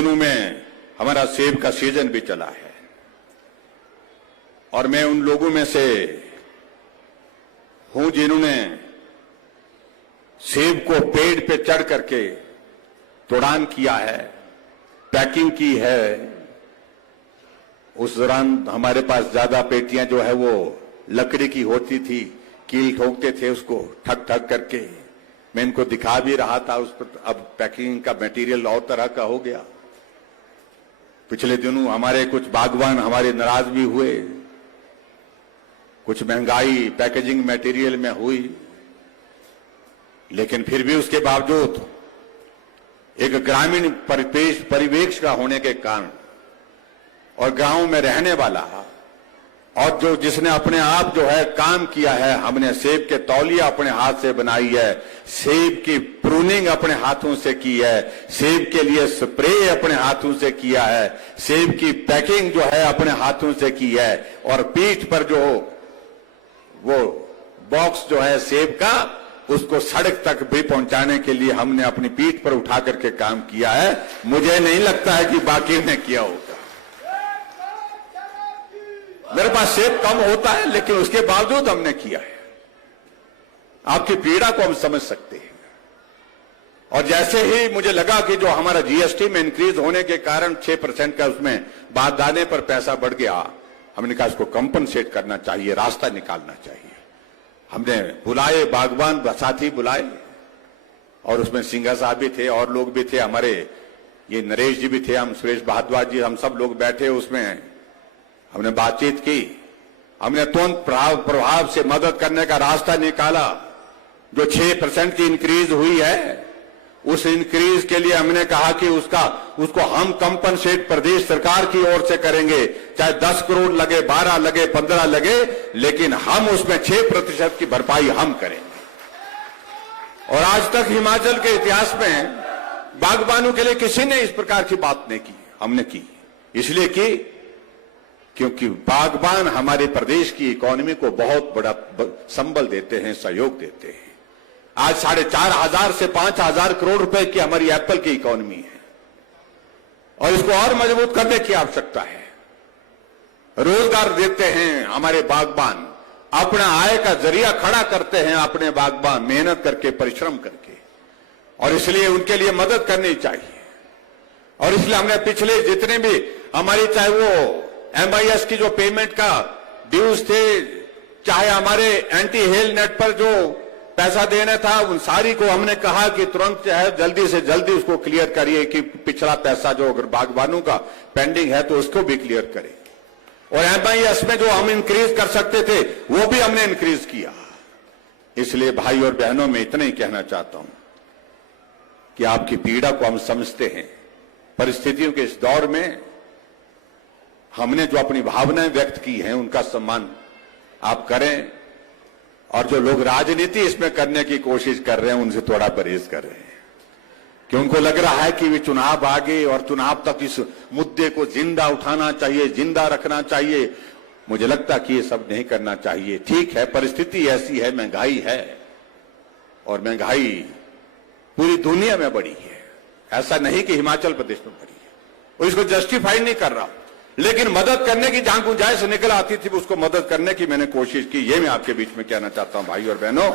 दिनों में हमारा सेब का सीजन भी चला है और मैं उन लोगों में से हूं जिन्होंने सेब को पेड़ पे चढ़ करके तोड़ान किया है, पैकिंग की है। उस दौरान हमारे पास ज्यादा पेटियां जो है वो लकड़ी की होती थी, कील ठोकते थे उसको ठक ठक करके। मैं इनको दिखा भी रहा था उस पर। अब पैकिंग का मटेरियल और तरह का हो गया। पिछले दिनों हमारे कुछ बागवान हमारे नाराज भी हुए, कुछ महंगाई पैकेजिंग मटेरियल में हुई, लेकिन फिर भी उसके बावजूद एक ग्रामीण परिवेश का होने के कारण और गांव में रहने वाला और जो जिसने अपने आप जो है काम किया है, हमने सेब के तौलिया अपने हाथ से बनाई है, सेब की प्रूनिंग अपने हाथों से की है, सेब के लिए स्प्रे अपने हाथों से किया है, सेब की पैकिंग जो है अपने हाथों से की है और पीठ पर जो वो बॉक्स जो है सेब का, उसको सड़क तक भी पहुंचाने के लिए हमने अपनी पीठ पर उठा करके काम किया है। मुझे नहीं लगता है कि बाकी ने किया होगा। मेरे पास सेब कम होता है लेकिन उसके बावजूद हमने किया है। आपकी पीड़ा को हम समझ सकते हैं। और जैसे ही मुझे लगा कि जो हमारा जीएसटी में इंक्रीज होने के कारण 6% का उसमें बारदाने पर पैसा बढ़ गया, हमने कहा इसको कंपनसेट करना चाहिए, रास्ता निकालना चाहिए। हमने बुलाए बागवान साथी बुलाए और उसमें सिंघा साहब भी थे और लोग भी थे, हमारे ये नरेश जी भी थे, हम सुरेश भारद्वाज जी, हम सब लोग बैठे उसमें। हमने बातचीत की, हमने तुरंत प्रभाव से मदद करने का रास्ता निकाला। जो 6% की इंक्रीज हुई है, उस इंक्रीज के लिए हमने कहा कि उसको हम कंपनसेट प्रदेश सरकार की ओर से करेंगे, चाहे 10 करोड़ लगे, 12 लगे, 15 लगे, लेकिन हम उसमें 6% की भरपाई हम करेंगे। और आज तक हिमाचल के इतिहास में बागबानों के लिए किसी ने इस प्रकार की बात नहीं की, हमने की। इसलिए की क्योंकि बागबान हमारे प्रदेश की इकोनॉमी को बहुत बड़ा संबल देते हैं, सहयोग देते हैं। आज 4,500 से 5,000 करोड़ रुपए की हमारी एप्पल की इकोनॉमी है और इसको और मजबूत करने की आवश्यकता है। रोजगार देते हैं हमारे बागबान, अपना आय का जरिया खड़ा करते हैं अपने बागबान, मेहनत करके, परिश्रम करके, और इसलिए उनके लिए मदद करनी चाहिए। और इसलिए हमने पिछले जितने भी हमारी, चाहे वो MIS की जो पेमेंट का ड्यूज थे, चाहे हमारे एंटी हेल नेट पर जो पैसा देना था, उन सारी को हमने कहा कि तुरंत जो है जल्दी से जल्दी उसको क्लियर करिए कि पिछला पैसा जो अगर बागबानों का पेंडिंग है तो उसको भी क्लियर करें। और MIS में जो हम इंक्रीज कर सकते थे वो भी हमने इंक्रीज किया। इसलिए भाई और बहनों में इतना ही कहना चाहता हूं कि आपकी पीड़ा को हम समझते हैं। परिस्थितियों के इस दौर में हमने जो अपनी भावनाएं व्यक्त की हैं उनका सम्मान आप करें, और जो लोग राजनीति इसमें करने की कोशिश कर रहे हैं उनसे थोड़ा परहेज कर रहे हैं, कि उनको लग रहा है कि वे चुनाव आ गए और चुनाव तक इस मुद्दे को जिंदा उठाना चाहिए, जिंदा रखना चाहिए। मुझे लगता कि ये सब नहीं करना चाहिए। ठीक है, परिस्थिति ऐसी है, महंगाई है और महंगाई पूरी दुनिया में बढ़ी है, ऐसा नहीं कि हिमाचल प्रदेश में बढ़ी है। और इसको जस्टिफाई नहीं कर रहा, लेकिन मदद करने की जहां गुंजाइश निकल आती थी उसको मदद करने की मैंने कोशिश की। ये मैं आपके बीच में कहना चाहता हूं भाई और बहनों।